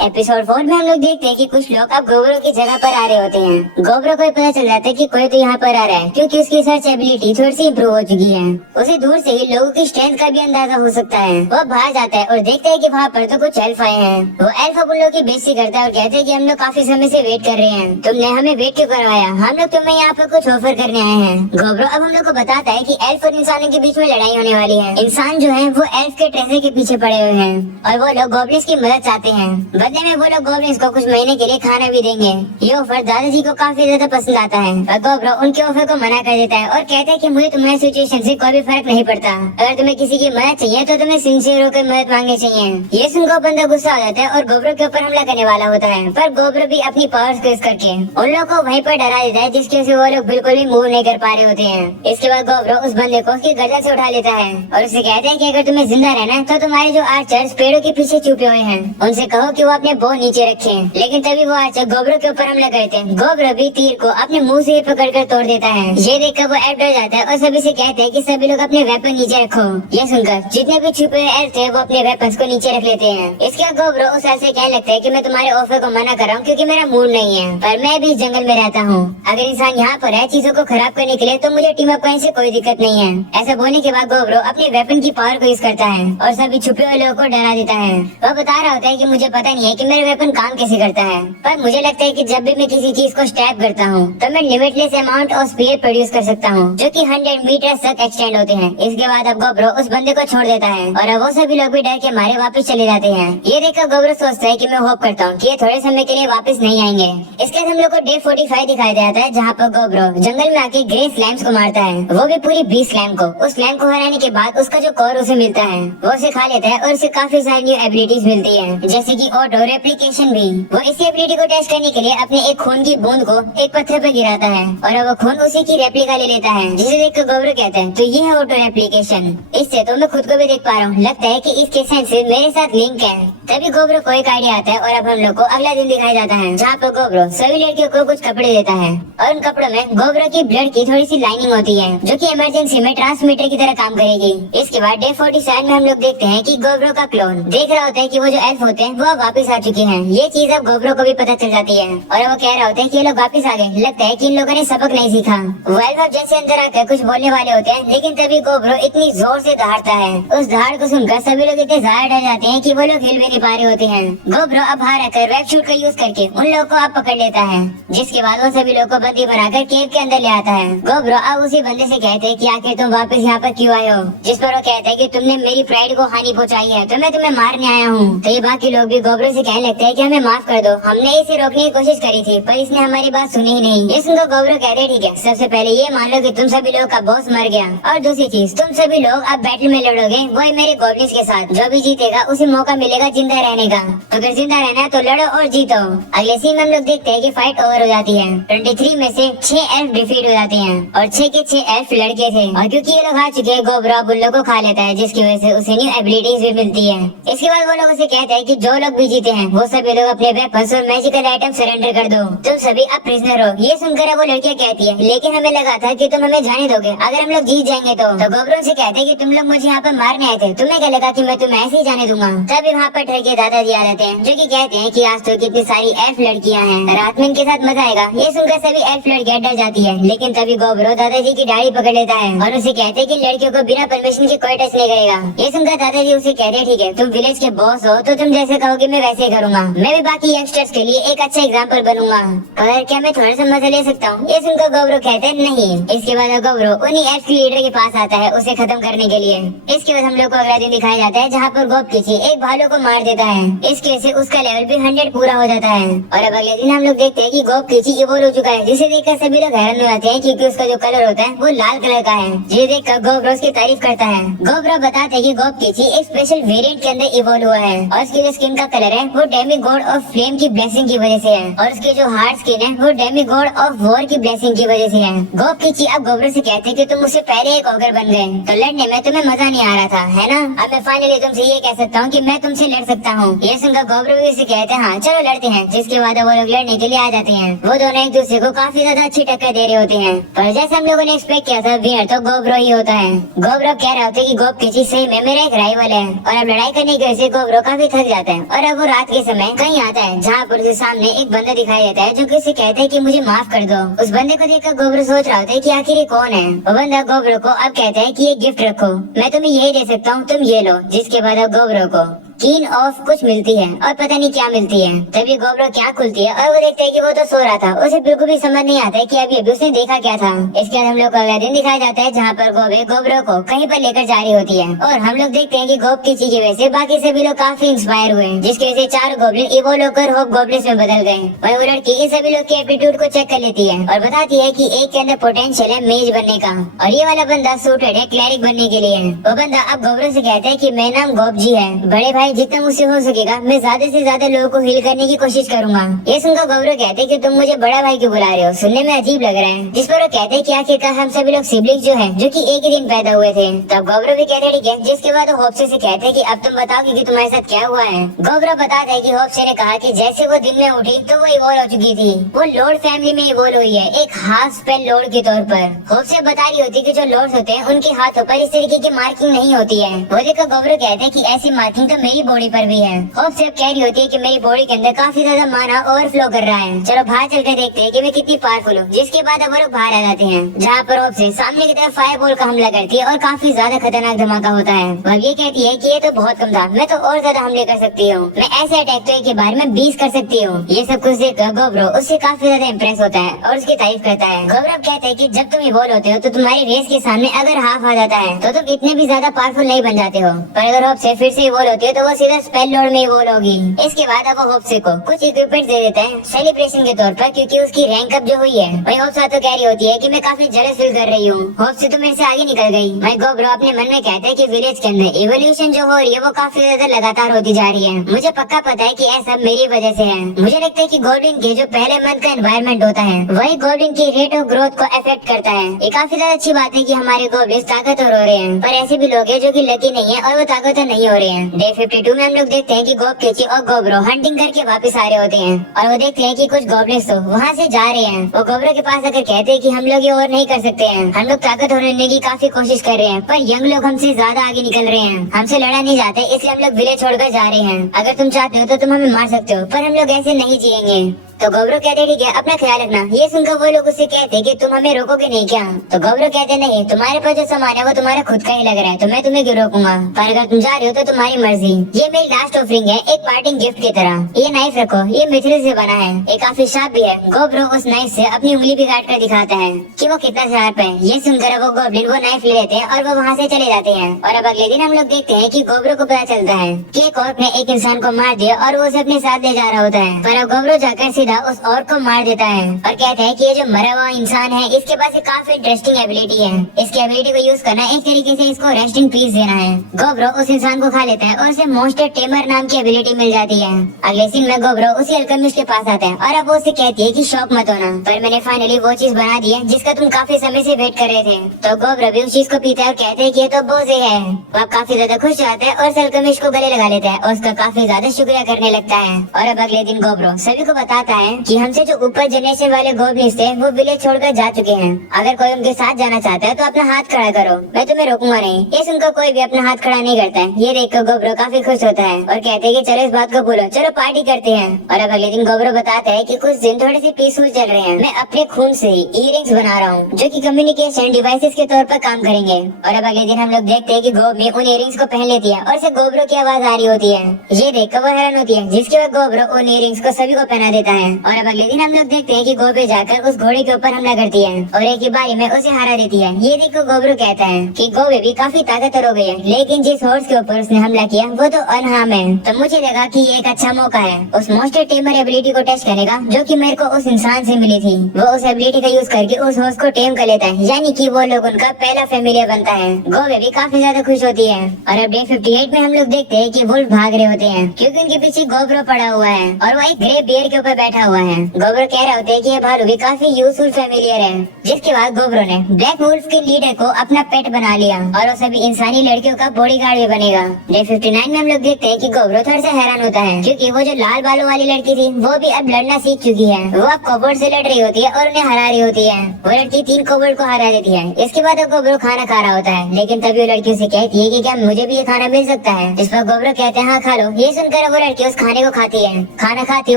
Episode 4 में हम लोग देखते हैं कि कुछ लोग अब गोब्रो की जगह पर आ रहे होते हैं। गोब्रो को पता चल जाता है कि कोई तो यहाँ पर आ रहा है, क्योंकि उसकी सर्च एबिलिटी थोड़ी सी इम्प्रूव हो चुकी है। उसे दूर से ही लोगों की स्ट्रेंथ का भी अंदाजा हो सकता है। वो बाहर जाता है और देखता है कि वहाँ पर तो कुछ एल्फ आए हैं। वो एल्फ उन लोगों की बेइज्जती करता है और कहते हैं कि हम लोग काफी समय से वेट कर रहे हैं, तुमने हमें वेट क्यों करवाया, हम लोग तुम्हें यहाँ पर कुछ ऑफर करने आए हैं। गोब्रो अब हम लोग को बताता है कि एल्फ और इंसानों के बीच में लड़ाई होने वाली है। इंसान जो है वो एल्फ के ट्रेजर के पीछे पड़े हुए हैं और वो लोग गॉब्लिन्स की मदद चाहते हैं। बदले में वो लोग गॉब्लिन्स को कुछ महीने के लिए खाना भी देंगे। ये ऑफर दादाजी को काफी ज्यादा पसंद आता है और गोब्रो उनके ऑफर को मना कर देता है और कहता है कि मुझे तुम्हारी सिचुएशन से कोई भी फर्क नहीं पड़ता। अगर तुम्हें किसी की मदद चाहिए तो तुम्हें सिंसियर होकर मदद मांगनी चाहिए। ये सुनकर बंदा गुस्सा हो जाता है और गोब्रो के ऊपर हमला करने वाला होता है, पर गोब्रो भी अपनी पावर्स को यूज करके उन लोगों को वहीं पर डरा देता है, जिसकी वजह से वो लोग बिल्कुल भी मूव नहीं कर पा रहे होते हैं। इसके बाद गोब्रो उस बंदे को उसकी गर्दन से उठा लेता है और उसे कहता है कि अगर तुम्हें जिंदा रहना है तो तुम्हारे जो आर्चर्स पेड़ों के पीछे छुपे हुए हैं उनसे कहो कि वो अपने बो नीचे रखें। लेकिन तभी वो आर्चर गोब्रो के ऊपर हमला करते हैं। गोब्रो भी तीर को अपने मुंह से पकड़कर तोड़ देता है। ये देखकर वो एल्फ डर जाता है और सभी से कहते हैं कि सभी लोग अपने वेपन नीचे रखो। ये सुनकर जितने भी छुपे हुए एल्फ थे वो अपने वेपन्स को नीचे रख लेते हैं। इसके बाद गोब्रो उस एल्फ से कहने लगता है कि मैं तुम्हारे ऑफर को मना कर रहा हूँ क्योंकि मेरा मूड नहीं है, पर मैं भी इस जंगल में रहता हूँ। अगर इंसान यहाँ पर है चीजों को खराब करने के लिए तो मुझे टीम अप करने से कोई दिक्कत नहीं है। ऐसा बोलने के बाद गोब्रो अपने वेपन की पावर को यूज करता है और सभी छुपे हुए लोगों को डरा देता है। वह बता रहा होता है कि मुझे पता नहीं है कि मेरा वेपन काम कैसे करता है, पर मुझे लगता है कि जब भी मैं किसी चीज को स्टैब करता हूँ तो मैं limitless amount of speed produce कर सकता हूँ, जो कि 100 मीटर तक एक्सटेंड होते हैं। इसके बाद अब गोब्रो उस बंदे को छोड़ देता है और अब वो सभी लोग भी डर के मारे वापस चले जाते हैं। ये देखकर गोब्रो सोचता है कि मैं होप करता हूँ कि ये थोड़े समय के लिए वापस नहीं आएंगे। इसके बाद हम लोग को डे 45 दिखाई जाता है, जहाँ पर गोब्रो जंगल में आके ग्रे स्लैम्स को मारता है, वो भी पूरी 20 स्लैम को। उस स्लैम को हराने के बाद उसका जो कोर उसे मिलता है वो उसे खा लेता है और उसे काफी सारी न्यू एबिलिटीज मिलती है, जैसे कि ऑटो रेप्लिकेशन भी। वो इसी एबिलिटी को टेस्ट करने के लिए अपने एक खून की बूंद को एक पत्थर पर गिराता है और अब वो खून उसी की रेप्लिका ले लेता है, जिसे देखकर गोब्रो कहता है तो ये है ऑटो रेप्लिकेशन। इससे तो मैं खुद को भी देख पा रहा हूँ, लगता है कि इसके सेंस से मेरे साथ लिंक है। तभी गोब्रो को एक आइडिया आता है और अब हम लोग को अगला दिन दिखाया जाता है, जहाँ पर गोब्रो सभी लड़कियों को कुछ कपड़े देता है और उन कपड़ों में गोब्रो की ब्लड की थोड़ी सी लाइनिंग होती है, जो कि इमरजेंसी में ट्रांसमीटर की तरह काम करेगी। इसके बाद डे 47 में हम लोग देखते हैं कि गोब्रो का क्लोन देख रहा होता है कि वो जो एल्फ होते हैं वो वापस आ चुके हैं। ये चीज अब गोब्रो को भी पता चल जाती है और वो कह रहा होता है कि ये लोग वापस आ गए, लगता है कि इन लोगों ने सबक नहीं सीखा। वो एल्फ अब जैसे अंदर आकर कुछ बोलने वाले होते हैं, लेकिन तभी गोब्रो इतनी जोर से दहाड़ता है। उस दहाड़ को सुनकर सभी लोग इतने ज्यादा डर जाते हैं कि वो लोग हिल भी नहीं पा रहे होते हैं। गोब्रो अब बाहर आकर वेब शूट का यूज करके उन लोगों को अब पकड़ लेता है, जिसके बाद वो सभी लोगों को बंदी बनाकर केव के अंदर ले आता है। गोब्रो अब उसी बंदे से कहते हैं कि आखिर तुम वापस यहाँ पर क्यों आए हो, जिस पर वो कहता है कि तुमने मेरी प्राइड को हानि पहुँचाई है तो मैं तुम्हें मारने आया हूँ। तो ये बाकी लोग भी गोब्रो से कहने लगते हैं कि हमें माफ कर दो, हमने इसे रोकने की कोशिश करी थी पर इसने हमारी बात सुनी ही नहीं। ये सुनकर गोब्रो कहते हैं ठीक है, सबसे पहले ये मान लो कि तुम सभी लोगों का बॉस मर गया, और दूसरी चीज तुम सभी लोग अब बैटल में लड़ोगे वो मेरे गॉब्लिन्स के साथ। जो भी जीतेगा उसे मौका मिलेगा जिंदा रहने का, तो अगर जिंदा रहना है तो लड़ो और जीतो। अगले सीन में हम लोग देखते हैं कि फाइट ओवर हो जाती है। 23 में से 6 एल्फ डिफीट हो जाते हैं और 6 के 6 एल्फ लड़के थे, और क्योंकि ये लोग हार चुके हैं गोब्रो अब उन लोगों को खा लेता है, जिसकी वजह से उसे न्यू एबिलिटीज भी मिलती है। इसके बाद वो लोग उसे कहते हैं कि जो लोग भी जीते हैं वो सभी लोग अपने वेपन्स और मैजिकल आइटम सरेंडर कर दो, तुम सभी अब प्रिजनर हो। ये सुनकर वो लड़कियां कहती है लेकिन हमें लगा था कि तुम हमें जाने दोगे अगर हम लोग जीत जाएंगे तो गोब्रो से कहते हैं कि तुम लोग मुझे यहाँ पर मारने आए थे, तुम्हें क्या लगा कि मैं तुम्हें ऐसे ही जाने दूंगा। तभी वहाँ पर ठहर के दादाजी आ जाते हैं, जो कि कहते हैं कि आज तो कितनी सारी एल्फ लड़कियां हैं, रात में इनके साथ मजा आएगा। ये सुनकर सभी एल्फ लड़कियां डर जाती है, लेकिन तभी गोब्रो दादाजी की दाढ़ी पकड़ लेता है और उसे कहते हैं कि लड़कियों को बिना परमिशन के कोई टच नहीं करेगा। ये सुनकर दादाजी उसे कहते हैं ठीक है, तुम विलेज के बॉस हो तो तुम जैसे कहोगे मैं वैसे ही करूंगा, मैं भी बाकी यंगस्टर्स के लिए एक अच्छा एग्जाम्पल बनूंगा, पर क्या मैं थोड़ा सा मजा ले सकता हूँ। ये सुनकर गोब्रो कहते हैं नहीं। इसके बाद गोब्रो उन्हीं एल्फ की लीडर के पास आता है उसे खत्म करने के लिए। इसके बाद हम लोग को अगला दिन दिखाया जाता है, जहाँ पर गोपकीची एक भालू को मार देता है। इसके वजह से उसका लेवल भी 100 पूरा हो जाता है और अब अगले दिन हम लोग देखते हैं कि गोपकीची इवोल्व हो चुका है, जिसे देखकर सभी लोग हैरान हो जाते हैं क्योंकि उसका जो कलर होता है वो लाल कलर का है। ये देखकर गोब्रो उसकी तारीफ करता है। गोब्रो बताते हैं कि गोपकीची एक स्पेशल वेरिएंट के अंदर इवोल्व हुआ है और उसकी जो स्किन का कलर है वो डेमी गॉड ऑफ फ्लेम की ब्लेसिंग की वजह से है, और उसकी जो हार्ड स्किन है वो डेमी गॉड ऑफ वॉर की ब्लेसिंग की वजह से है। गोपकीची अब गोब्रो से कहते हैं कि तुम मुझसे पहले एक ऑगर बन गए तो लड़ने में तुम्हें मजा नहीं आ रहा था, है ना? अब मैं फाइनली तुमसे ये कह सकता हूँ कि मैं तुमसे लड़ सकता हूँ। ये सुनकर गोब्रो भी उसे कहते हैं हाँ चलो लड़ते हैं, जिसके बाद वो लोग लड़ने के लिए आ जाते हैं। वो दोनों एक दूसरे को काफी ज्यादा अच्छी टक्कर दे रहे होते हैं, पर जैसे हम लोगों ने एक्सपेक्ट किया था विनर तो गोब्रो ही होता है। गोब्रो कह रहा होता है कि गोपकीची सही में मेरा एक राइवल है, और अब लड़ाई करने की वजह से गोब्रो काफी थक जाता है और अब वो रात के समय कहीं आता है जहाँ पर उसे सामने एक बंदा दिखाई देता है जो कि उसे कहता है कि मुझे माफ कर दो। उस बंदे को देखकर गोब्रो सोच रहा होता है कि आखिर ये कौन है। वो बंदा गोब्रो को अब कहता है कि ये गिफ्ट रखो, मैं तुम्हें यही दे सकता हूँ, तुम ये लो। जिसके बाद अब गोब्रो को कीन ऑफ कुछ मिलती है और पता नहीं क्या मिलती है। तभी गोब्रो क्या खुलती है और वो देखते है कि वो तो सो रहा था। उसे बिल्कुल भी समझ नहीं आता है कि अभी अभी उसने देखा क्या था। इसके बाद हम लोग को अगला दिन दिखाया जाता है जहाँ पर गोब्रो को कहीं पर लेकर जा रही होती है और हम लोग देखते हैं कि गोब की चीज की वजह से बाकी सभी लोग काफी इंस्पायर हुए, जिसकी वजह से 4 गोब्लिन इवोल्व होकर होप गोब्लिन्स में बदल गए। वही वो लड़की इन सभी लोग के एप्टीट्यूड को चेक कर लेती है और बताती है कि एक के अंदर पोटेंशियल है मेज बनने का और ये वाला बंदा सूटेड है क्लैरिक बनने के लिए। वो बंदा अब गोब्रो से कहता है कि मेरा नाम गोब जी है, बड़े भाई जितना मुझसे हो सकेगा मैं ज्यादा से ज्यादा लोगों को हील करने की कोशिश करूंगा। ये सुनकर गोब्रो कहते हैं कि तुम मुझे बड़ा भाई क्यों बुला रहे हो, सुनने में अजीब लग रहा है। जिस पर वो कहते हैं कि आखिरकार हम सभी लोग सिबलिंग्स जो हैं जो कि एक ही दिन पैदा हुए थे। तब गोब्रो भी कहते हैं ठीक है। जिसके बाद वो होप्से से कहते हैं कि अब तुम बताओ कि तुम्हारे साथ क्या हुआ है। गोब्रो बताता है कि होप्से ने कहा कि जैसे वो दिन में उठी तो वो इवॉल्व हो चुकी थी, वो लॉर्ड फैमिली में इवॉल्व हुई है एक हाफ स्पेल लॉर्ड के तौर पर। होप्से बता रही होती कि जो लॉर्ड्स होते हैं उनके हाथों पर इस तरीके की मार्किंग नहीं होती है। वो देखकर गोब्रो कहते हैं कि ऐसी मार्किंग तो मेरी बॉडी पर भी है। होप्से अब कह रही होती है कि मेरी बॉडी के अंदर काफी ज्यादा माना ओवरफ्लो कर रहा है, चलो बाहर चलकर देखते हैं कि मैं कितनी पावरफुल हूँ। जिसके बाद अब वो लोग बाहर आ जाते हैं जहाँ पर होप्से सामने की तरफ फायर बॉल का हमला करती है और काफी ज्यादा खतरनाक धमाका होता है। वह ये कहती है कि ये तो बहुत कम था, मैं तो और ज्यादा हमले कर सकती हूँ, मैं ऐसे अटैक तो एक के बारे में 20 कर सकती हूँ। ये सब कुछ देखकर गोब्रो उससे काफी ज्यादा इम्प्रेस होता है और उसकी तारीफ करता है। गोब्रो कहता है कि जब तुम इवॉल्व होते हो तो तुम्हारी रेस के सामने अगर हाफ आ जाता है तो तुम इतने भी ज्यादा पावरफुल नहीं बन जाते हो, पर अगर होप्से फिर से इवॉल्व होती है तो वो सीधा स्पेल लॉर्ड में इवॉल्व होगी। इसके बाद अब वो होप्से को कुछ इक्विपमेंट दे देता है सेलिब्रेशन के तौर पर, क्योंकि उसकी रैंक अप जो हुई है। वही होप्से तो कह रही होती है कि मैं काफी जेलस फील कर रही हूँ, होप्से तो मेरे से आगे निकल गई। वही गोब्रो अपने मन में कहता है कि विलेज के अंदर इवोल्यूशन जो हो रही है वो काफी ज्यादा लगातार होती जा रही है। मुझे पक्का पता है कि ऐसा मेरी वजह से है। मुझे लगता है कि गोब्लिन के जो पहले मंथ का एनवायरनमेंट होता है वही गोब्लिन की रेट ऑफ ग्रोथ को अफेक्ट करता है। ये काफी ज्यादा अच्छी बात है कि हमारे गोब्लिन ताकतवर हो रहे हैं, पर ऐसे भी लोग हैं जो कि लकी नहीं है और वो ताकतवर नहीं हो रहे हैं। डे 52 में हम लोग देखते हैं कि गोब केची और गोब्रो हंटिंग करके वापस आ रहे होते हैं और वो देखते हैं कि कुछ गोब्लिन्स तो वहाँ से जा रहे हैं। वो गोब्रो के पास आकर कहते हैं कि हम लोग ये और नहीं कर सकते हैं, हम लोग ताकत होने की काफी कोशिश कर रहे हैं पर यंग लोग हमसे ज्यादा आगे निकल रहे हैं, हमसे लड़ा नहीं जाते इसलिए हम लोग विलेज छोड़कर जा रहे हैं। अगर तुम चाहते हो तो तुम हमें मार सकते हो, पर हम लोग ऐसे नहीं जिएंगे। तो गोब्रो कहते ठीक है, अपना ख्याल रखना। ये सुनकर वो लोग उससे कहते कि तुम हमें रोकोगे नहीं क्या? तो गोब्रो कहते नहीं, तुम्हारे पास जो सामान है वो तुम्हारा खुद का ही लग रहा है तो मैं तुम्हें क्यों रोकूंगा, पर अगर तुम जा रहे हो तो तुम्हारी मर्जी। ये मेरी लास्ट ऑफरिंग है एक पार्टिंग गिफ्ट की तरह। ये नाइफ रखो, ये मिथिल से बना है, ये काफी शार्प भी है। गोब्रो उस नाइफ से अपनी उंगली भी काट कर दिखाता है कि वो कितना शार्प है। ये सुनकर वो गोब्लिन वो नाइफ ले लेते हैं और वो वहाँ से चले जाते हैं। और अब अगले दिन हम लोग देखते हैं कि गोब्रो को पता चलता है कि एक औरत ने एक इंसान को मार दिया और वो उसे अपने साथ ले जा रहा होता है, पर अब गोब्रो जाकर सीधा उस औरत को मार देता है और कहता है कि ये जो मरा हुआ इंसान है इसके पास एक काफी इंटरेस्टिंग एबिलिटी है, इसकी एबिलिटी को यूज करना एक तरीके से इसको रेस्ट इन पीस देना है। गोब्रो उस इंसान को खा लेता है और उसे मॉन्स्टर टेमर नाम की एबिलिटी मिल जाती है। अगले सीन में गोब्रो उसी अल्केमिस्ट के पास आता है और अब वो उसे कहती है कि शौक मत होना, पर मैंने फाइनली वो चीज बना दी है जिसका तुम काफी समय से वेट कर रहे थे। तो गोब्रो भी उस चीज को पीता है और कहते हैं कि ये तो बोझे है। वो काफी ज्यादा खुश जाता है और अल्केमिस्ट को गले लगा लेता है और उसका काफी ज्यादा शुक्रिया करने लगता है। और अब अगले दिन गोब्रो सभी को बताता है कि हमसे जो ऊपर जनरेशन वाले गोब्लिन्स थे वो विलेज छोड़कर जा चुके हैं, अगर कोई उनके साथ जाना चाहता है तो अपना हाथ खड़ा करो, मैं तुम्हें रोकूंगा नहीं। ये सुनकर कोई भी अपना हाथ खड़ा नहीं करता है। ये देखकर गोब्रो काफी खुश होता है और कहते हैं कि चलो इस बात को भूलो, चलो पार्टी करते हैं। और अब अगले दिन गोब्रो बताता है कि कुछ दिन थोड़े से पीसफुल चल रहे हैं, मैं अपने खून से ही इयररिंग्स बना रहा हूँ जो कि कम्युनिकेशन डिवाइसेस के तौर पर काम करेंगे। और अब अगले दिन हम लोग देखते हैं कि गोब ने उन इयररिंग्स को पहन लेती है और उसे गोब्रो की आवाज आ रही होती है। ये देखकर वो हैरान होती है, जिसके बाद गोब्रो उन इयररिंग्स को सभी को पहना देता है। और अब अगले दिन हम लोग देखते हैं कि गोबे जाकर उस घोड़े के ऊपर हमला करती है और एक ही बारी में उसे हरा देती है। ये देखो गोब्रो कहता है कि गोबे भी काफी ताकतवर हो गई है, लेकिन जिस हॉर्स के ऊपर उसने हमला किया वो तो अनहार्म है। तो मुझे लगा कि ये एक अच्छा मौका है उस मॉन्स्टर टेमर एबिलिटी को टेस्ट करने का जो कि मेरे को उस इंसान से मिली थी। वो उस एबिलिटी का यूज करके उस हॉर्स को टेम कर लेता है, यानी कि वो लोग उनका पहला फैमिलियर बनता है। गोबे भी काफी ज्यादा खुश होती है। और अब डे 58 में हम लोग देखते हैं कि वुल्फ भाग रहे होते हैं क्योंकि उनके पीछे गोब्रो पड़ा हुआ है और वो एक ग्रे बियर के ऊपर बैठा हुआ है। गोब्रो कह रहा होता है कि ये भालू भी काफी यूजफुल फेमिलियर है। जिसके बाद गोब्रो ने ब्लैक वुल्फ के लीडर को अपना पेट बना लिया और वो सभी इंसानी लड़कियों का बॉडीगार्ड भी बनेगा। डे 59 में हम लोग देखते हैं कि गोब्रो थोड़ा सा हैरान होता है क्योंकि वो जो लाल बालों वाली लड़की थी वो भी अब लड़ना सीख चुकी है। वो अब कोबोर्ड से लड़ रही होती है और उन्हें हरा रही होती है। वो लड़की 3 कोबोर्ड को हरा देती है। इसके बाद गोब्रो खाना खा रहा होता है, लेकिन तभी वो लड़की उसे कहती है कि क्या मुझे भी ये खाना मिल सकता है। इस पर गोब्रो कहते हैं हाँ खा लो। ये सुनकर वो लड़की उस खाने को खाती है। खाना खाती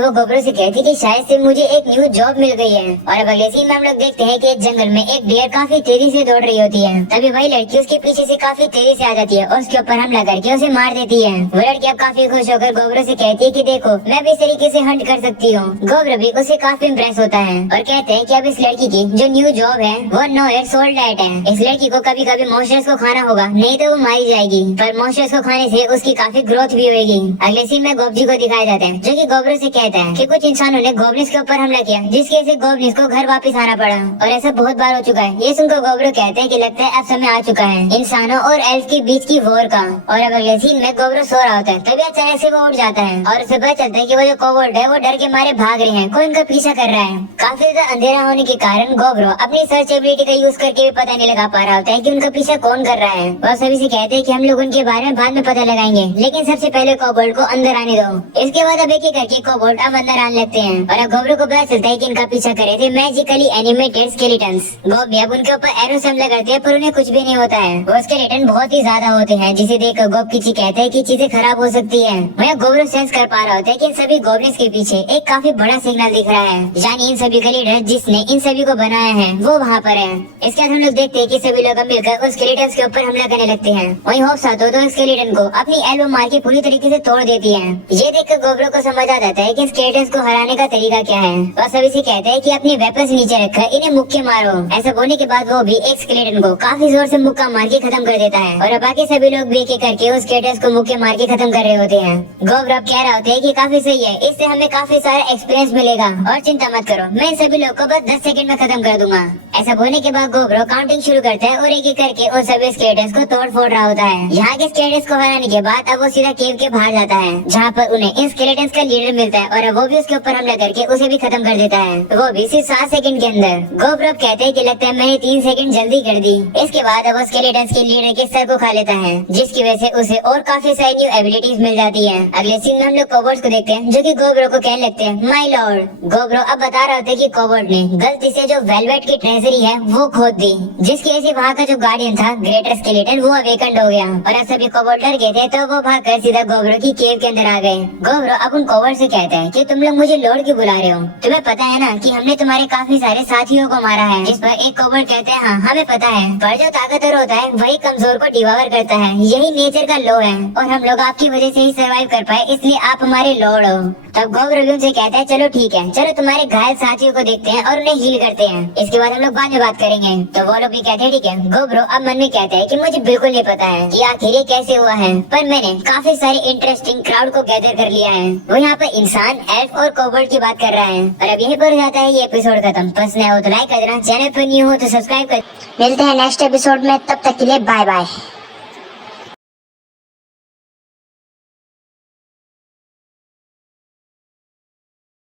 वो गोब्रो से कहती है कि शायद से मुझे एक न्यू जॉब मिल गई है। और अब अगले सीन में हम लोग देखते हैं कि एक जंगल में एक डियर काफी तेजी से दौड़ रही होती है। तभी वही लड़की उसके पीछे से काफी तेजी से आ जाती है और उसके ऊपर हमला करके उसे मार देती है। वो लड़की अब काफी खुश होकर गोब्रो से कहती है कि देखो मैं भी इस तरीके से हंट कर सकती हूँ। गोब्रो भी उसे काफी इम्प्रेस होता है और कहते हैं कि अब इस लड़की की जो न्यू जॉब है वो नो इट सोल्ड डाइट है। इस लड़की को कभी कभी मॉन्स्टर्स को खाना होगा, नहीं तो वो मारी जाएगी, पर मॉन्स्टर्स को खाने से उसकी काफी ग्रोथ भी होगी। अगले सीन में गोब्जी को दिखाया जाता है जो कि गोब्रो से कहता है कि कुछ इंसानों ने गोब्लिन्स के ऊपर हमला किया जिसकी वजह से गोब्लिन्स को घर वापस आना पड़ा और ऐसा बहुत बार हो चुका है। ये सुनकर गोब्रो कहते हैं कि लगता है अब समय आ चुका है इंसानों और एल्फ के बीच की वॉर का। और अब अगले सीन में गोब्रो सो रहा होता है, तभी अचानक से वो उठ जाता है और उसे पता चलता है कि वो जो कोबोल्ड है वो डर के मारे भाग रहे हैं, कोई उनका पीछा कर रहा है। काफी ज्यादा अंधेरा होने के कारण गोब्रो अपनी सर्च एबिलिटी का यूज करके भी पता नहीं लगा पा रहा होता है कि उनका पीछा कौन कर रहा है। वो सभी से कहते हैं कि हम लोग उनके बारे में बाद में पता लगाएंगे, लेकिन सबसे पहले कोबोल्ड को अंदर आने दो। इसके बाद अब एक एक करके कोबोल्ड अब अंदर आने लगते हैं और अब गोब्रो को पता चलता है कि इनका पीछा करे थे मैजिकली एनिमेटेड स्केलेटन्स। गोब भी अब उनके ऊपर एरो से हमला करते हैं पर उन्हें कुछ भी नहीं होता है। वो स्केलेटन बहुत ही ज्यादा होते हैं जिसे देखकर गोब किची कहते हैं कि चीजें खराब हो सकती है। वहीं गोब्रो सेंस कर पा रहा होता है कि इन सभी गोब्लिन्स के पीछे एक काफी बड़ा सिग्नल दिख रहा है, यानी इन सभी का लीडर जिसने इन सभी को बनाया है वो वहाँ पर है। इसके बाद हम लोग देखते हैं कि सभी लोग मिलकर उस स्केलेटन्स के ऊपर हमला करने लगते हैं। वहीं होप्स आतो तो स्केलेटन को अपनी एल्बो मार के पूरी तरीके से तोड़ देती है। ये देखकर गोब्रो को समझ आ जाता है कि स्केलेटन्स को हराने का तरीका क्या है। वह सभी से कहते हैं कि अपने वेपन्स नीचे रखकर इन्हें मुक्के मारो। ऐसा बोलने के बाद वो भी एक स्केलेटन को काफी जोर से मुक्का मार के खत्म कर देता है और बाकी सभी लोग भी एक एक करके उस स्केलेटन्स को मुक्के मार के खत्म कर रहे होते हैं। गोब्रो कह रहा होता है कि काफी सही है, इससे हमें काफी सारा एक्सपीरियंस मिलेगा और चिंता मत करो, मैं इन सभी लोग को बस 10 सेकंड में खत्म कर दूंगा। ऐसा बोलने के बाद गोब्रो काउंटिंग शुरू करता है और एक एक करके उन सभी स्केलेटन्स को तोड़ फोड़ रहा होता है। यहाँ के स्केलेटन्स को हराने के बाद अब वो सीधा केव के बाहर जाता है जहाँ पर उन्हें इन स्केलेटन्स का लीडर मिलता है और वो भी उसके ऊपर हमला करके उसे भी खत्म कर देता है, वो भी सिर्फ 7 सेकंड के अंदर। गोब्रो कहते हैं कि लगता है मैंने 3 सेकंड जल्दी कर दी। इसके बाद अब वो स्केलेटन्स के लीडर के सर को खा लेता है जिसकी वजह से उसे और काफी सारी न्यू एबिलिटीज मिल जाती है। अगले सीन में हम लोग कोबोल्ड्स को देखते हैं जो कि गोब्रो को कहने लगते हैं माय लॉर्ड। गोब्रो अब बता रहा होता है कि कोबोल्ड ने गलती से जो वेलवेट की ट्रेजरी है वो खोद दी, जिसकी वजह से वहाँ का जो गार्डियन था ग्रेटर स्केलेटन वो अवेकन्ड हो गया और अब सभी कोबोल्ड डर गए थे तो वो भागकर सीधा गोब्रो की केव के अंदर आ गए। गोब्रो अब उन कोबोल्ड से कहता है कि तुम लोग मुझे लॉर्ड क्यों बुला रहे हो, तुम्हें पता है ना कि हमने तुम्हारे काफी सारे साथियों को मारा है। इस पर एक कोबोल्ड कहते हैं हाँ हमें पता है, पर जो ताकतवर होता है वही कमजोर को डिवावर करता है, यही नेचर का लॉ है और हम लोग आपकी वजह से ही सरवाइव कर पाए, इसलिए आप हमारे लॉर्ड हो। तब गोब्रो भी उनसे कहता है चलो ठीक है, चलो तुम्हारे घायल साथियों को देखते हैं और उन्हें हील करते हैं, इसके बाद हम लोग बाद में बात करेंगे। तो वो लोग भी कहते हैं ठीक है। गोब्रो अब मन में कहता है कि मुझे बिल्कुल नहीं पता है कि आखिर ये कैसे हुआ है, पर मैंने काफी सारे इंटरेस्टिंग क्राउड को गैदर कर लिया है। वो यहाँ पर इंसान, एल्फ और कोबोल्ड की बात कर रहा है और अब यहीं पर हो जाता है ये एपिसोड खत्म। पसंद आया हो तो लाइक कर देना, चैनल पर न्यू हो तो सब्सक्राइब कर। मिलते हैं नेक्स्ट एपिसोड में, तब तक के लिए बाय बाय।